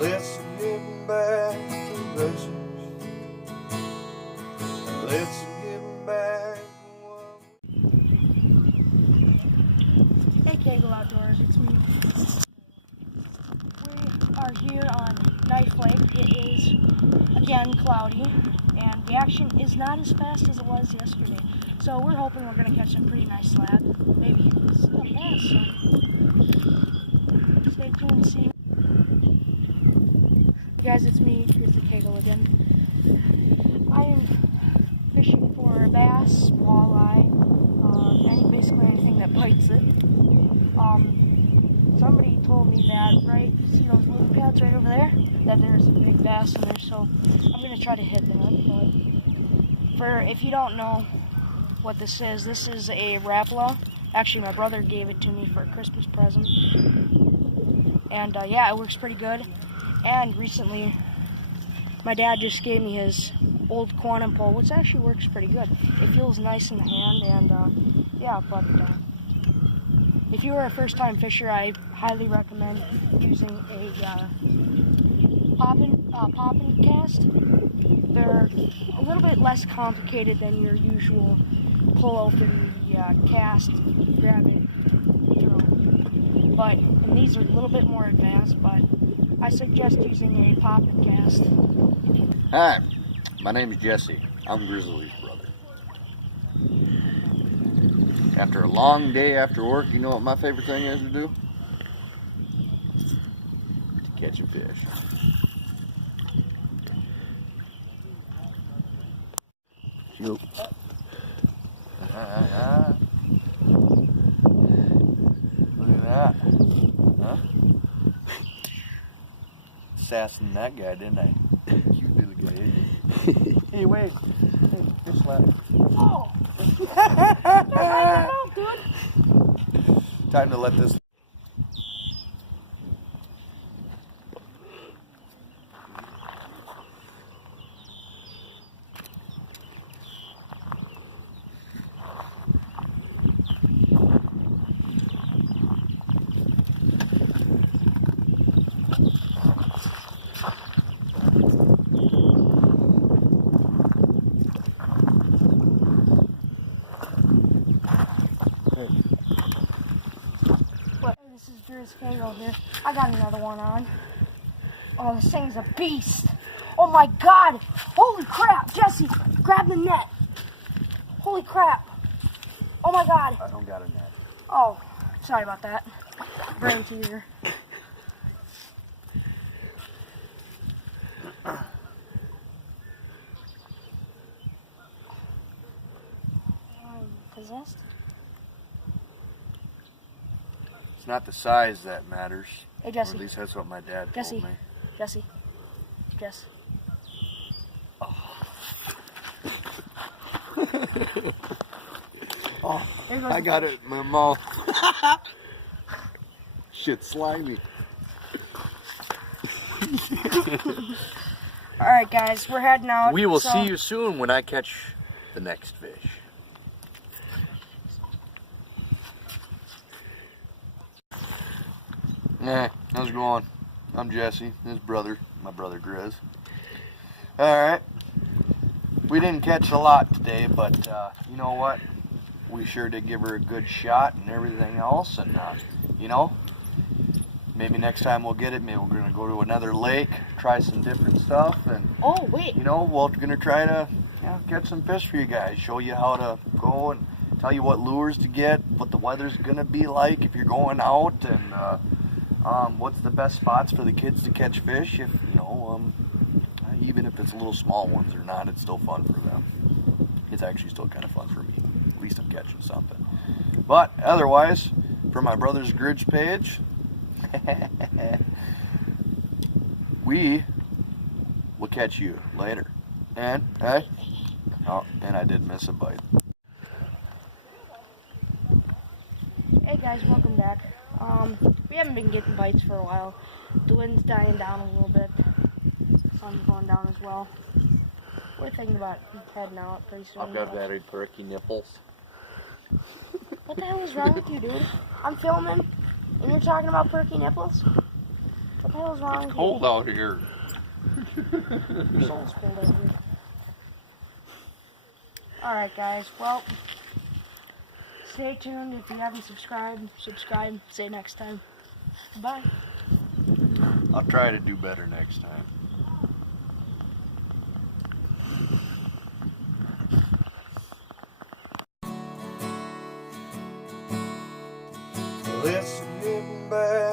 Let's get back to basics. Let's get back. Hey Cagle Outdoors, it's me. We are here on Knife Lake. It is again cloudy, and the action is not as fast as it was yesterday. So we're hoping we're going to catch some pretty nice slab, maybe some bass. So stay tuned and see. Hey guys, it's me, Grizzly Cagle again. I am fishing for bass, walleye, basically anything that bites it. Somebody told me that, right, see those lily pads right over there? That there's a big bass in there, so I'm going to try to hit that. But if you don't know what this is a Rapala. Actually, my brother gave it to me for a Christmas present. And yeah, it works pretty good. And recently, my dad just gave me his old quantum pole, which actually works pretty good. It feels nice in the hand, and yeah, but if you are a first-time fisher, I highly recommend using a poppin' cast. They're a little bit less complicated than your usual pull open the cast, grab it, throw. And these are a little bit more advanced, but I suggest using a poppin' cast. Hi, my name is Jesse. I'm Grizzly's brother. After a long day after work, you know what my favorite thing is to do? To catch a fish. Shoot. Look at that. Huh? Sassing that guy, didn't I? Cute little guy, isn't he? Hey, wait. Hey, fish slap. Oh! Time to let this. This is Grizzly Cagle here. I got another one on. Oh, this thing's a beast. Oh my God! Holy crap! Jesse, grab the net. Holy crap! Oh my God! I don't got a net. Oh, sorry about that. Brain teaser. Possessed? It's not the size that matters. Hey, Jesse. Or at least that's what my dad Jesse. told me. Jesse. Jess. Oh. Oh, I got it in my mouth. Shit, slimy. Alright guys, we're heading out. We will see you soon when I catch the next fish. Hey, how's it going? I'm Jesse, his brother, my brother Grizz. Alright, we didn't catch a lot today, but you know what? We sure did give her a good shot and everything else, and you know, maybe next time we'll get it. Maybe we're gonna go to another lake, try some different stuff, and oh wait, you know, we're gonna try to catch some fish for you guys, show you how to go and tell you what lures to get, what the weather's gonna be like if you're going out, and what's the best spots for the kids to catch fish. If you know, even if it's little small ones or not, it's still fun for them. It's actually still kind of fun for me. At least I'm catching something. But otherwise, for my brother's Gridge page, we will catch you later. And hey, oh, and I did miss a bite. hey guys, welcome back. We haven't been getting bites for a while. The wind's dying down a little bit. The sun's going down as well. We're thinking about heading out pretty soon. I've got very perky nipples. What the hell is wrong with you, dude? I'm filming, and you're talking about perky nipples? What the hell's wrong It's with cold out here. you? It's cold out here. Alright guys, well, stay tuned. If you haven't subscribed, subscribe. See you next time. Bye. I'll try to do better next time. Let's get back